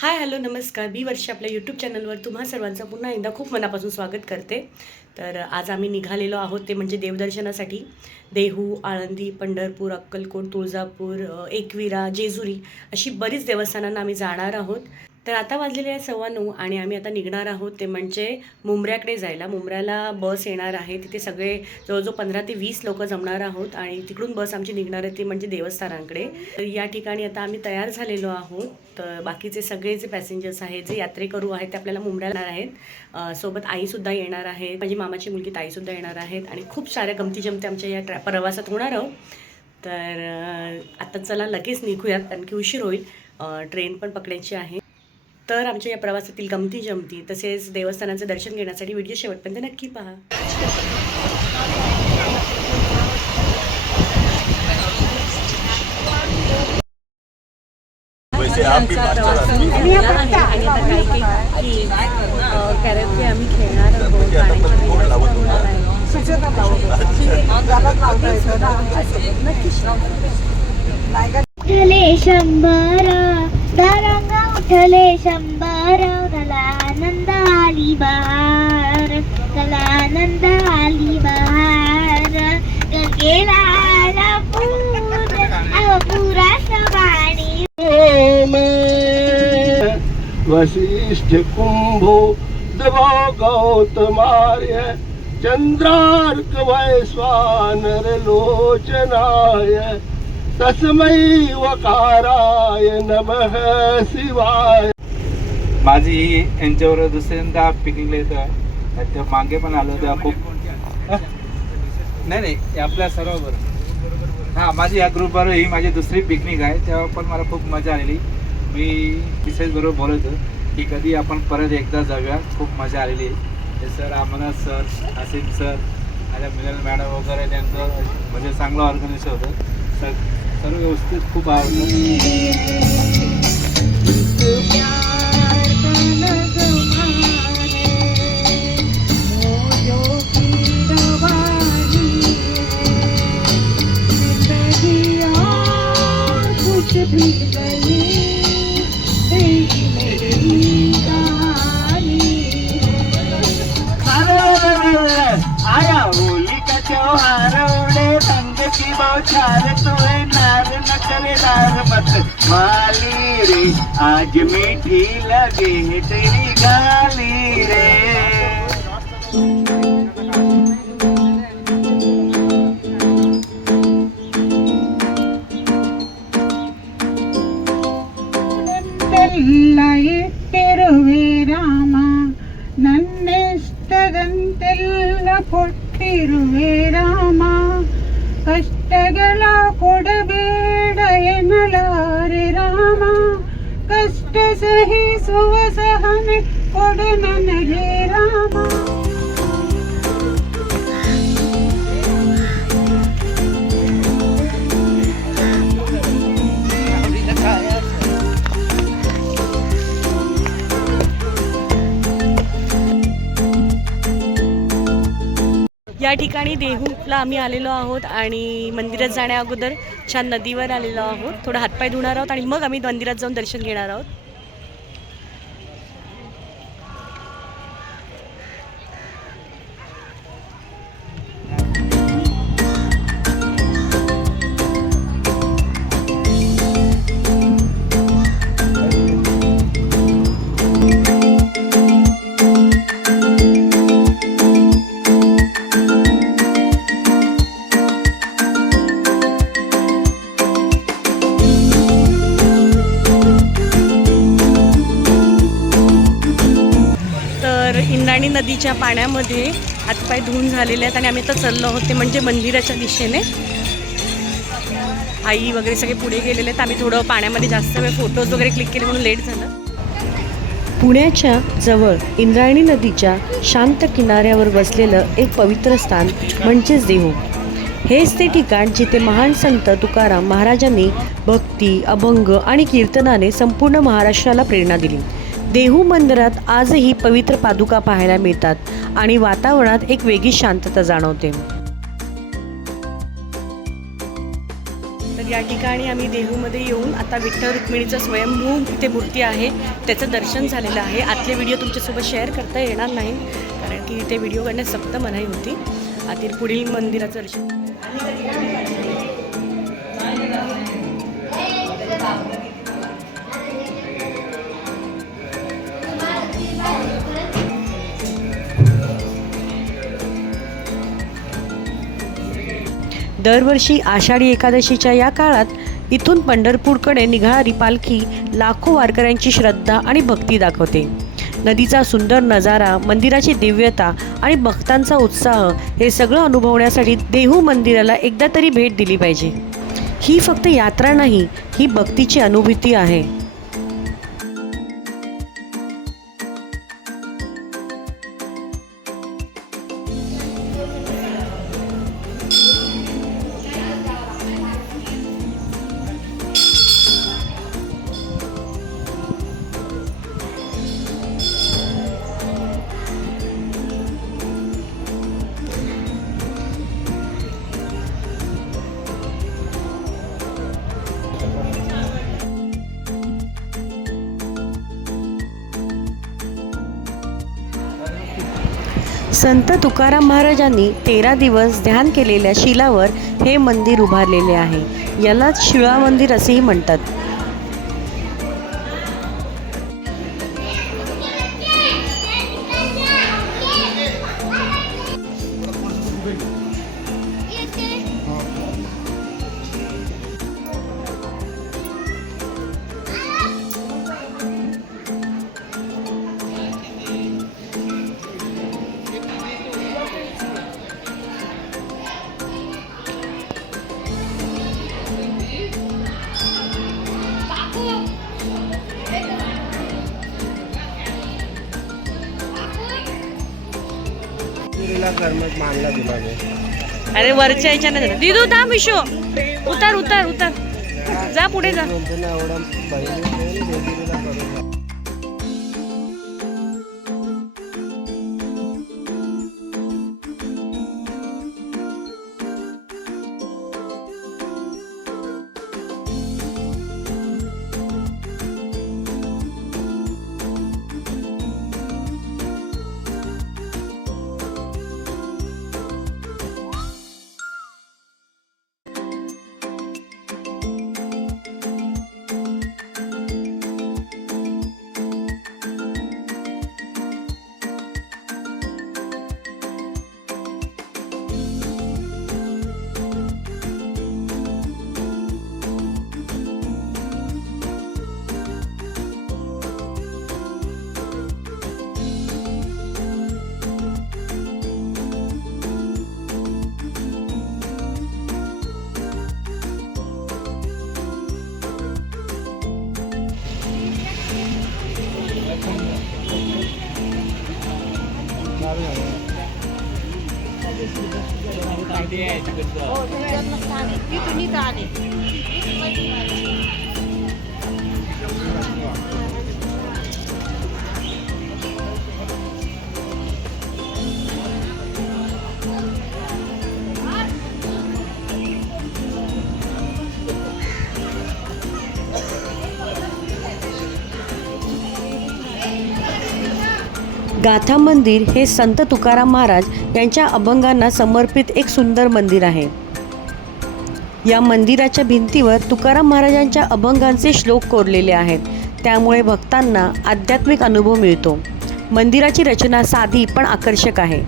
Hi hello नमस्कार. मी वर्षा आपल्या YouTube चॅनलवर तुम्हा सर्वांचं पुन्हा एकदा खूप मनापासून स्वागत करते. तर आज आम्ही निघालेलो आहोत ते म्हणजे देवदर्शनासाठी. देहू, आळंदी, पंढरपूर, अक्कलकोट, तुळजापूर, एकविरा, जेजुरी अशी बरीच देवस्थानांना आम्ही जाणार आहोत. तर आता वाजलेले आहे 9:15 आणि आम्ही आता निघणार आहोत ते म्हणजे मुंब्र्याकडे जायला. मुंब्र्याला बस येणार आहे. तिथे सगळे जवळजवळ 15 ते 20 लोकं जमणार आहोत आणि तिकडून बस आमची निघणार आहे ती म्हणजे देवस्थानांकडे. तर या ठिकाणी आता आम्ही तयार झालेलो आहोत. तर बाकीचे सगळे जे पॅसेंजर्स आहेत, जे यात्रेकरू आहेत ते आपल्याला मुंब्र्याला येणार आहेत. सोबत आईसुद्धा येणार आहे, माझी मामाची मुलगी ताईसुद्धा येणार आहेत आणि खूप साऱ्या गमती जमती आमच्या या प्रवासात होणार आहोत. तर आता चला लगेच निघूयात कारण की उशीर होईल. ट्रेन पण पकडायची आहे. तर आमच्या या प्रवासातील गमती जमती तसेच देवस्थानाचं दर्शन घेण्यासाठी व्हिडिओ शेवटपर्यंत नक्की पहा. आम्ही खेळणार उठले शंभर दारंगा उठले शंभर त्याला आनंद आली बहार त्याला आनंद आली बहार गंगेला आला पूर पुरा सवाणी वशिष्ठ कुंभो देवो गौतमार्य चंद्रार्क वैश्वानर लोचनाय तस्मै वकाराय नमः शिवाय. माझी यांच्यावर दुसऱ्यांदा पिकनिकला येतो. त्या मागे पण आलो तेव्हा खूप नाही आपल्या सर्वांबरोबर हां माझी या ग्रुपबरोबर ही माझी दुसरी पिकनिक आहे. तेव्हा पण मला खूप मजा आलेली. मी मिसेस बरोबर बोलत होतो की कधी आपण परत एकदा जाऊया. खूप मजा आलेली. हे sir Amarnath sir, Asif sir आणि मिनल मॅडम वगैरे त्यांचं म्हणजे चांगलं ऑर्गनायझेशन होतं. सर्व व्यवस्थित खूप आवडलं. आया होली का त्योहार उड़े रंग की बौछार तुए नार न करे दार मत माली रे आज मीठी लगे है तेरी गाली रे. ಇಟ್ಟಿರುವೆ ರಾಮ ನನ್ನೆಷ್ಟದಂತೆಲ್ಲ ಕೊಟ್ಟಿರುವೆ ರಾಮ ಕಷ್ಟಗಳ ಕೊಡಬೇಡ ಎನ್ನಲಾರೆ ರಾಮ ಕಷ್ಟ ಸಹಿಸುವ ಸಹನೆ ಕೊಡು ನನಗೆ ರಾಮ. या ठिकाणी देहूला आम्ही आलेलो आहोत आणि मंदिरात जाण्या अगोदर छान नदीवर आलेलो आहोत. थोडं हातपाय धुणार आहोत आणि मग आम्ही मंदिरात जाऊन दर्शन घेणार आहोत. इंद्रायणी नदीच्या पाण्यामध्ये हातपाय धुवून झालेले आहेत आणि आम्ही आता चाललो आहोत ते म्हणजे मंदिराच्या दिशेने. आई वगैरे सगळे पुढे गेलेले आहेत. आम्ही थोडं पाण्यामध्ये जास्त वेळ फोटोज वगैरे क्लिक केले म्हणून लेट झालं. पुण्याच्या जवळ इंद्रायणी नदीच्या शांत किनाऱ्यावर बसलेलं एक पवित्र स्थान म्हणजेच देहू. हेच ते ठिकाण जिथे महान संत तुकाराम महाराजांनी भक्ती, अभंग आणि कीर्तनाने संपूर्ण महाराष्ट्राला प्रेरणा दिली. देहू मंदिरात आजही पवित्र पादुका पाहायला मिळतात आणि वातावरणात एक वेगळी शांतता जाणवते. तर या ठिकाणी आम्ही देहूमध्ये येऊन आता विठ्ठल रुक्मिणीचं स्वयंभू इथे मूर्ती आहे त्याचं दर्शन झालेलं आहे. आतले व्हिडिओ तुमच्यासोबत शेअर करता येणार नाही कारण की इथे व्हिडिओ करण्यास सक्त मनाई होती. आतील पुढील मंदिराचं दर्शन दरवर्षी आषाढी एकादशीच्या या काळात इथून पंढरपूरकडे निघाणारी पालखी लाखो वारकऱ्यांची श्रद्धा आणि भक्ती दाखवते. नदीचा सुंदर नजारा, मंदिराची दिव्यता आणि भक्तांचा उत्साह हे सगळं अनुभवण्यासाठी देहू मंदिराला एकदा तरी भेट दिली पाहिजे. ही फक्त यात्रा नाही, ही भक्तीची अनुभूती आहे. संत तुकाराम महाराजांनी 13 दिवस ध्यान केलेल्या शिलावर हे मंदिर उभारलेले आहे. यालाच शिळा मंदिर असेही म्हणतात. अरे वरच्या याच्याने दिदू थांब मिशो उतर उतर उतर जा पुढे जा. गाथा मंदिर हे संत तुकाराम महाराज यांच्या अभंगांना समर्पित एक सुंदर मंदिर आहे. या मंदिराच्या भिंतीवर तुकाराम महाराजांच्या अभंगांचे श्लोक कोरलेले आहेत. त्यामुळे भक्तांना आध्यात्मिक अनुभव मिळतो. मंदिराची रचना साधी पण आकर्षक आहे.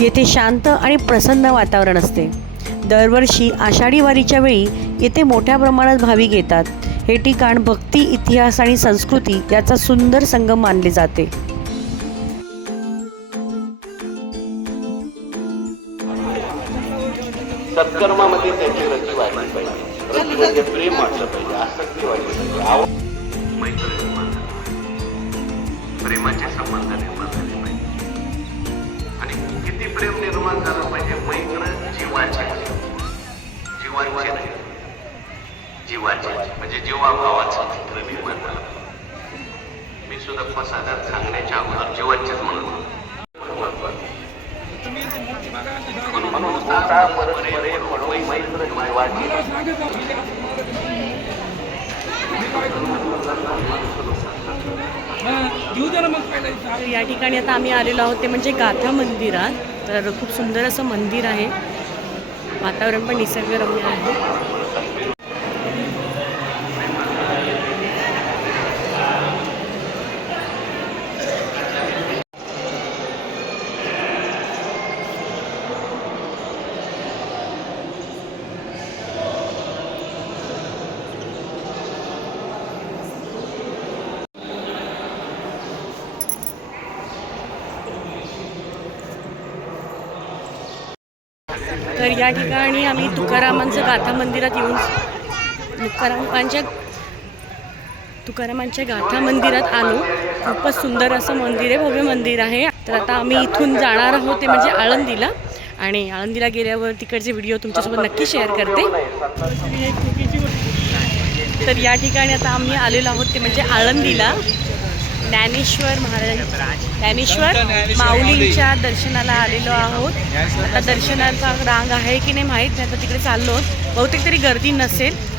येथे शांत आणि प्रसन्न वातावरण असते. दरवर्षी आषाढी वारीच्या वेळी येथे मोठ्या प्रमाणात भाविक येतात. हे ठिकाण भक्ती, इतिहास आणि संस्कृती याचा सुंदर संगम मानले जाते. सत्कर्मामध्ये त्याची रची वाढली पाहिजे. रची म्हणजे प्रेम वाटलं पाहिजे, आसक्ती वाढली पाहिजे, मैत्री निर्माण प्रेमाचे संबंध निर्माण झाले पाहिजे. आणि किती प्रेम निर्माण झालं पाहिजे? मैत्र जीवाचे, जीवाचे नाही, जीवाचे म्हणजे जीवाभावाचं मित्र निर्माण झालं. मी सुद्धा प्रसादात सांगण्याच्या अगोदर जीवाचेच म्हणून म्हणून मैत्र जीवाचे तर या ठिकाणी आता आम्ही आलेलो आहोत ते म्हणजे गाथा मंदिरात. तर खूप सुंदर असं मंदिर आहे, वातावरण पण निसर्गरम्य आहे. तर या ठिकाणी आम्ही तुकारामांचं गाथा मंदिरात येऊन तुकारामांच्या गाथा मंदिरात आलो. खूपच सुंदर असं मंदिर आहे, भव्य मंदिर आहे. तर आता आम्ही इथून जाणार आहोत ते म्हणजे आळंदीला, आणि आळंदीला गेल्यावर तिकडचे व्हिडिओ तुमच्यासोबत नक्की शेअर करते. तर या ठिकाणी आता आम्ही आलेलो आहोत ते म्हणजे आळंदीला. ज्ञानेश्वर माऊलींच्या दर्शनाला आलेलो आहोत. आता दर्शनाचा रांग आहे की नाही माहीत नाही, आता तिकडे चाललो आहोत. बहुतेक तरी गर्दी नसेल.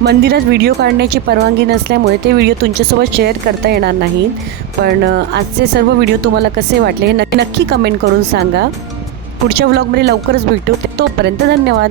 मंदिरात व्हिडिओ काढण्याची परवानगी नसल्यामुळे ते व्हिडिओ तुमच्यासोबत शेअर करता येणार नाहीत. पण आजचे सर्व व्हिडिओ तुम्हाला कसे वाटले हे नक्की कमेंट करून सांगा. पुढच्या व्लॉगमध्ये लवकरच भेटू. तोपर्यंत धन्यवाद.